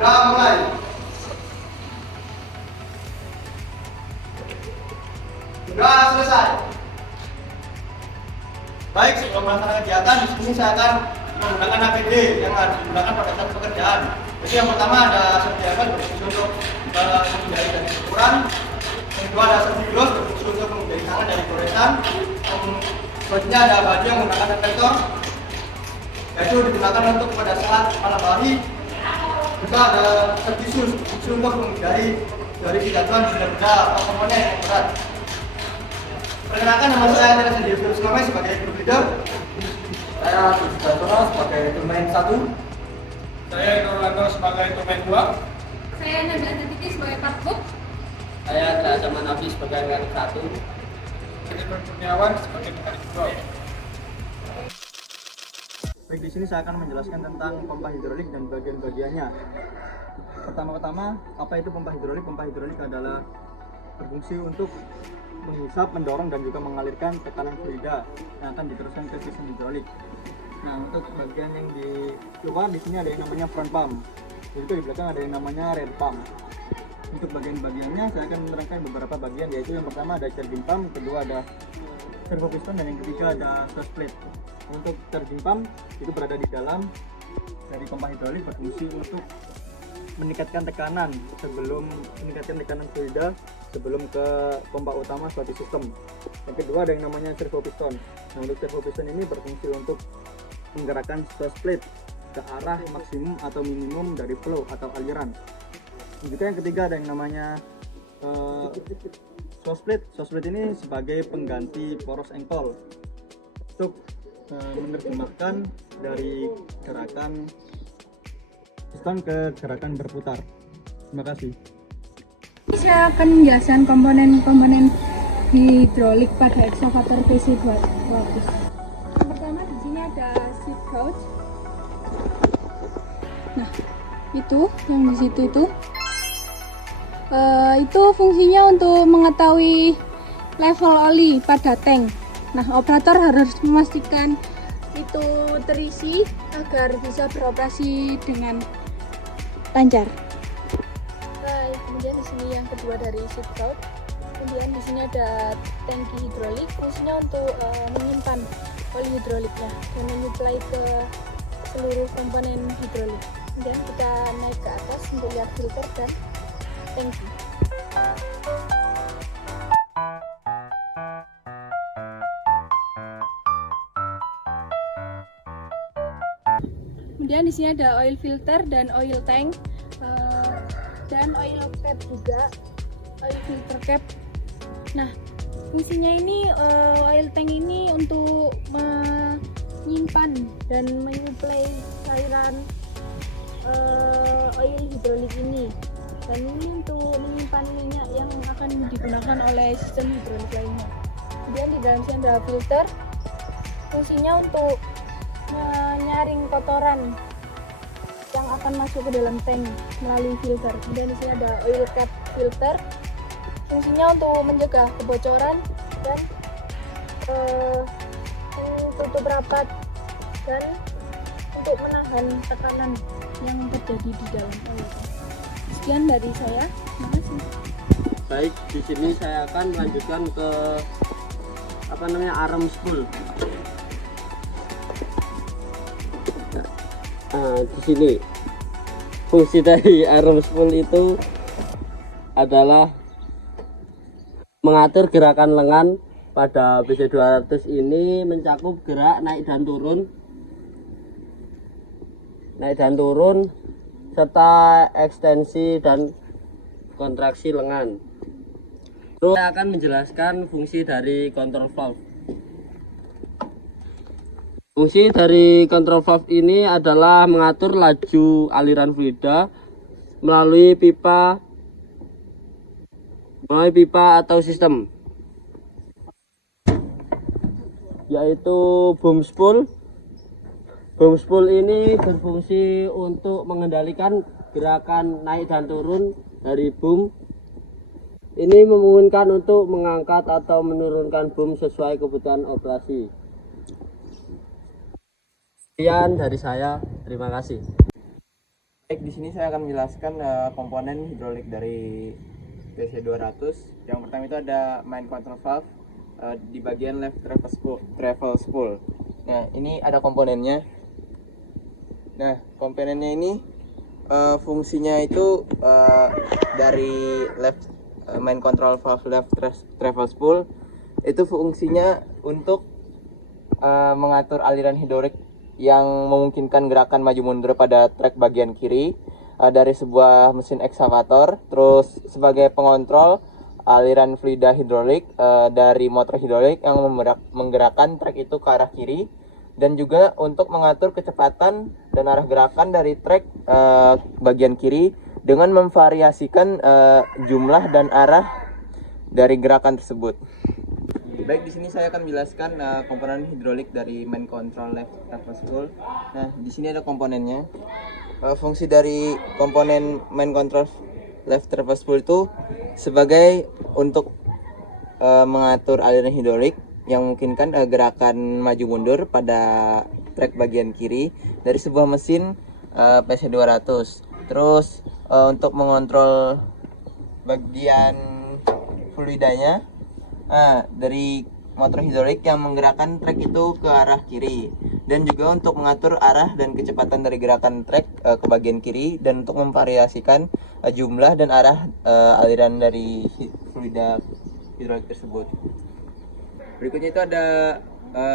Udah mulai. Sudah selesai. Baik, sebelum melaksanakan kegiatan, di sini saya akan menggunakan APD yang harus digunakan pada saat pekerjaan. Jadi yang pertama ada sediakan berfungsi untuk menghindari dari benturan. Yang kedua ada sedilos berfungsi untuk menghindari tangan dari goresan. Yang selanjutnya ada baju yang menggunakan reflektor, yaitu digunakan untuk pada saat malam hari. Juga ada servisus berfungsi untuk menghindari dari kejatuhan benda-benda atau komponen yang berat. Perkenalkan, nama saya Andreas Andreas Namai sebagai group leader. Saya Sudarsono sebagai domain 1. Saya Nurlanto sebagai domain 2. Saya Nabila Titi sebagai partbook. Saya Zaman Nabi sebagai mekanik 1. Saya Kurniawan sebagai mekanik 2. Baik, di sini saya akan menjelaskan tentang pompa hidrolik dan bagian-bagiannya. Pertama-tama, apa itu pompa hidrolik? Pompa hidrolik adalah berfungsi untuk menghisap, mendorong, dan juga mengalirkan tekanan fluida yang akan diteruskan ke sistem hidrolik. Nah, untuk bagian yang di luar di sini ada yang namanya front pump. Jadi di belakang ada yang namanya rear pump. Untuk bagian-bagiannya saya akan menerangkan beberapa bagian, yaitu yang pertama ada charging pump, kedua ada servo piston, dan yang ketiga ada exhaust plate. Untuk charging pump itu berada di dalam dari pompa hidrolik, berfungsi untuk meningkatkan tekanan fluida sebelum ke pompa utama suatu sistem. Yang kedua ada yang namanya servo piston. Nah, untuk servo piston ini berfungsi untuk menggerakkan exhaust plate ke arah maksimum atau minimum dari flow atau aliran. Dan juga yang ketiga ada yang namanya exhaust plate. Exhaust plate ini sebagai pengganti poros engkol untuk menerjemahkan dari gerakan piston ke gerakan berputar. Terima kasih. Saya akan menjelaskan komponen-komponen hidrolik pada ekskavator PC200. Yang pertama di sini ada seat gauge. Nah, itu yang di situ itu fungsinya untuk mengetahui level oli pada tank. Nah, operator harus memastikan itu terisi agar bisa beroperasi dengan lancar. Kemudian di sini yang kedua dari seat gauge. Kemudian di sini ada tangki hidrolik, fungsinya untuk menyimpan oli hidroliknya dan menyuplai ke seluruh komponen hidrolik. Kemudian kita naik ke atas untuk lihat filter dan tangki. Kemudian di sini ada oil filter dan oil tank, dan oil cap juga, oil filter cap. Nah, fungsinya ini oil tank ini untuk menyimpan dan menyuplai cairan oil hidrolik ini, dan ini untuk menyimpan minyak yang akan digunakan oleh sistem hidrolik lainnya. Kemudian di dalam sendera filter, fungsinya untuk menyaring kotoran yang akan masuk ke dalam tank melalui filter. Kemudian di sini ada oil cap filter, fungsinya untuk mencegah kebocoran dan tutup rapat dan untuk menahan tekanan yang terjadi di dalam oil tank. Sekian dari saya, terima kasih. Baik, di sini saya akan melanjutkan ke arm spool. Nah, di sini fungsi dari arm spool itu adalah mengatur gerakan lengan pada BC200 ini, mencakup gerak naik dan turun serta ekstensi dan kontraksi lengan. Terus saya akan menjelaskan fungsi dari control valve. Fungsi dari control valve ini adalah mengatur laju aliran fluida melalui pipa atau sistem, yaitu boom spool. Boom spool ini berfungsi untuk mengendalikan gerakan naik dan turun dari boom. Ini memungkinkan untuk mengangkat atau menurunkan boom sesuai kebutuhan operasi. Sekian dari saya, terima kasih. Baik, di sini saya akan menjelaskan komponen hidrolik dari PC200. Yang pertama itu ada main control valve di bagian left travel spool. Nah, ini ada komponennya. Nah, komponennya ini fungsinya itu dari left main control valve left travel spool itu fungsinya untuk mengatur aliran hidrolik yang memungkinkan gerakan maju mundur pada trek bagian kiri dari sebuah mesin ekskavator, terus sebagai pengontrol aliran fluida hidrolik dari motor hidrolik yang menggerakkan trek itu ke arah kiri, dan juga untuk mengatur kecepatan dan arah gerakan dari trek bagian kiri dengan memvariasikan jumlah dan arah dari gerakan tersebut. Baik, di sini saya akan menjelaskan komponen hidrolik dari main control left travel spool. Nah, di sini ada komponennya. Fungsi dari komponen main control left travel spool itu sebagai untuk mengatur aliran hidrolik yang memungkinkan gerakan maju mundur pada trek bagian kiri dari sebuah mesin PC200. Terus untuk mengontrol bagian fluidanya dari motor hidrolik yang menggerakkan trek itu ke arah kiri, dan juga untuk mengatur arah dan kecepatan dari gerakan trek ke bagian kiri, dan untuk memvariasikan jumlah dan arah aliran dari fluida hidrolik tersebut. Berikutnya itu ada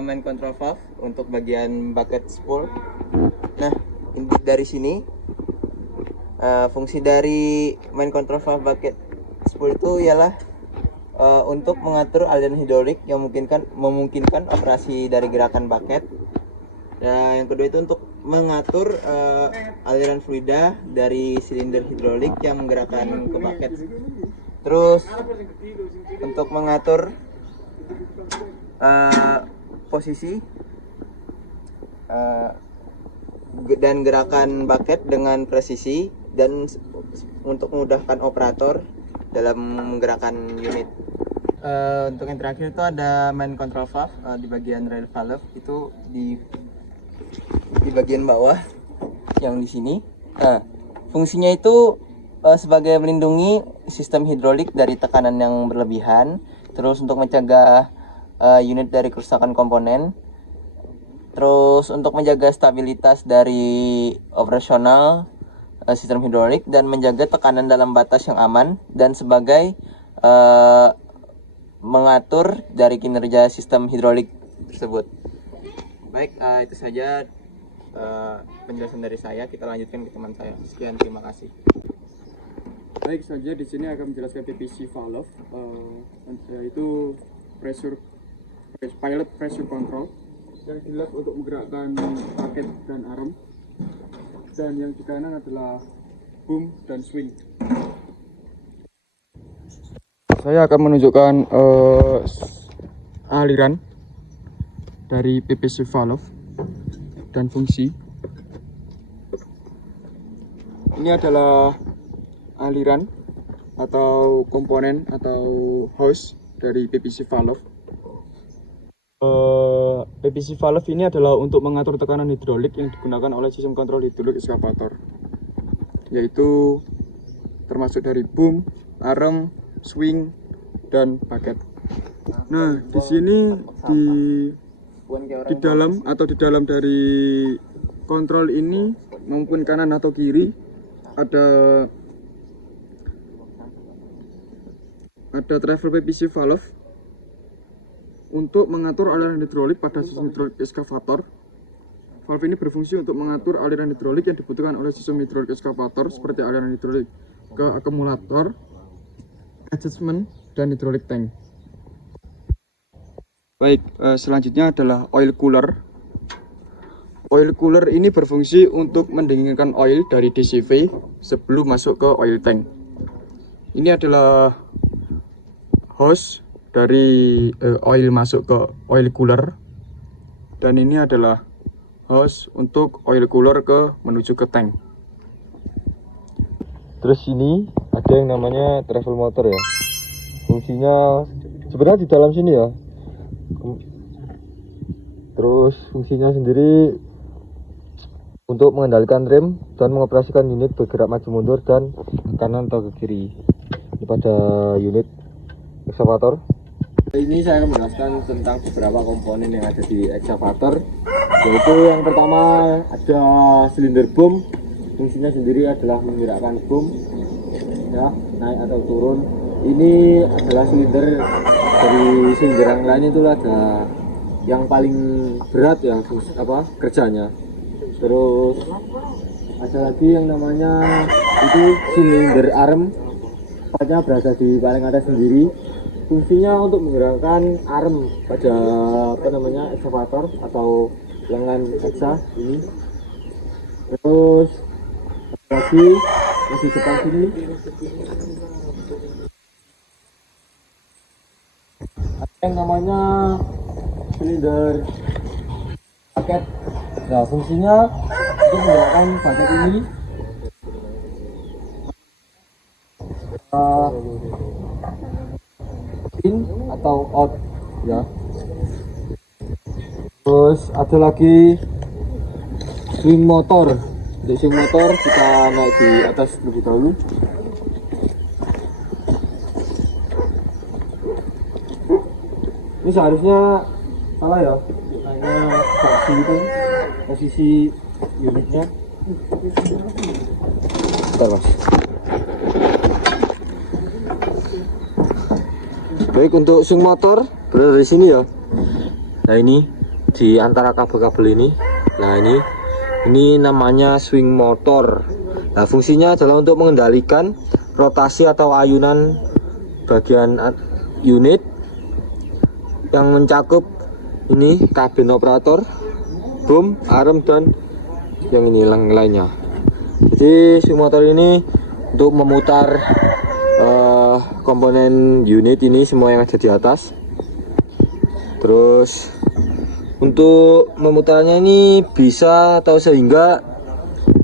main control valve untuk bagian bucket spool. Nah, dari sini fungsi dari main control valve bucket spool itu ialah untuk mengatur aliran hidrolik yang memungkinkan operasi dari gerakan bucket. Dan yang kedua itu untuk mengatur aliran fluida dari silinder hidrolik yang menggerakkan ke bucket. Terus untuk mengatur posisi dan gerakan bucket dengan presisi, dan untuk memudahkan operator dalam menggerakkan unit. Untuk yang terakhir itu ada main control valve di bagian rail valve, itu di bagian bawah yang di sini. Fungsinya itu sebagai melindungi sistem hidrolik dari tekanan yang berlebihan, terus untuk mencegah unit dari kerusakan komponen, terus untuk menjaga stabilitas dari operasional sistem hidrolik, dan menjaga tekanan dalam batas yang aman, dan sebagai mengatur dari kinerja sistem hidrolik tersebut. Baik, itu saja penjelasan dari saya. Kita lanjutkan ke teman saya. Sekian, terima kasih. Baik, saja di sini akan menjelaskan PPC valve, yaitu pilot pressure control yang jelas untuk menggerakkan bucket dan arm, dan yang di kanan adalah boom dan swing. Saya akan menunjukkan aliran dari PPC valve dan fungsi. Ini adalah aliran atau komponen atau hose dari PPC valve. PPC valve ini adalah untuk mengatur tekanan hidrolik yang digunakan oleh sistem kontrol hidrolik ekskavator, yaitu termasuk dari boom, arm, swing, dan bucket. Nah, di sini di dalam dari kontrol ini maupun kanan atau kiri ada travel PPC valve untuk mengatur aliran hidrolik pada sistem hidrolik ekskavator. Valve ini berfungsi untuk mengatur aliran hidrolik yang dibutuhkan oleh sistem hidrolik ekskavator, seperti aliran hidrolik ke akumulator, adjustment, dan hidrolik tank. Baik, selanjutnya adalah oil cooler. Oil cooler ini berfungsi untuk mendinginkan oil dari DCV sebelum masuk ke oil tank. Ini adalah hose dari oil masuk ke oil cooler, dan ini adalah hose untuk oil cooler menuju ke tank. Terus ini ada yang namanya travel motor ya. Fungsinya sebenarnya di dalam sini ya. Terus fungsinya sendiri untuk mengendalikan rem dan mengoperasikan unit bergerak maju mundur dan kanan atau ke kiri. Ini pada unit ekskavator. Ini saya akan menjelaskan tentang beberapa komponen yang ada di ekskavator, yaitu yang pertama ada silinder boom. Fungsinya sendiri adalah menggerakkan boom ya, naik atau turun. Ini adalah silinder, dari silinder yang lain itu ada yang paling berat ya kerjanya. Terus ada lagi yang namanya itu silinder arm, tepatnya berada di paling atas sendiri. Fungsinya untuk menggerakkan arm pada ekskavator atau lengan eksa ini. Terus lagi di depan sini ada yang namanya silinder paket. Nah, fungsinya untuk menggerakkan paket ini in atau out ya. Terus ada lagi swing motor. Untuk swing motor kita naik di atas lebih dahulu. Ini seharusnya salah ya, kayaknya posisi unitnya. Bentar mas. Baik, untuk swing motor berada di sini ya. Nah ini di antara kabel-kabel ini. Nah ini namanya swing motor. Nah fungsinya adalah untuk mengendalikan rotasi atau ayunan bagian unit yang mencakup ini kabin operator, boom, arm, dan yang ini lainnya. Jadi swing motor ini untuk memutar komponen unit ini semua yang ada di atas. Terus untuk memutarnya ini bisa atau sehingga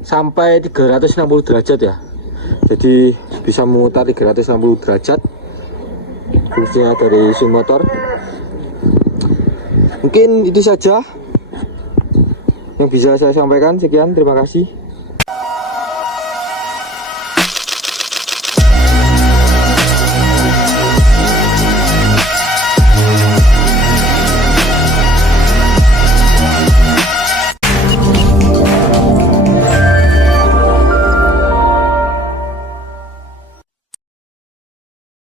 sampai 360 derajat ya. Jadi bisa memutar 360 derajat fungsinya dari swing motor. Mungkin itu saja yang bisa saya sampaikan. Sekian, terima kasih.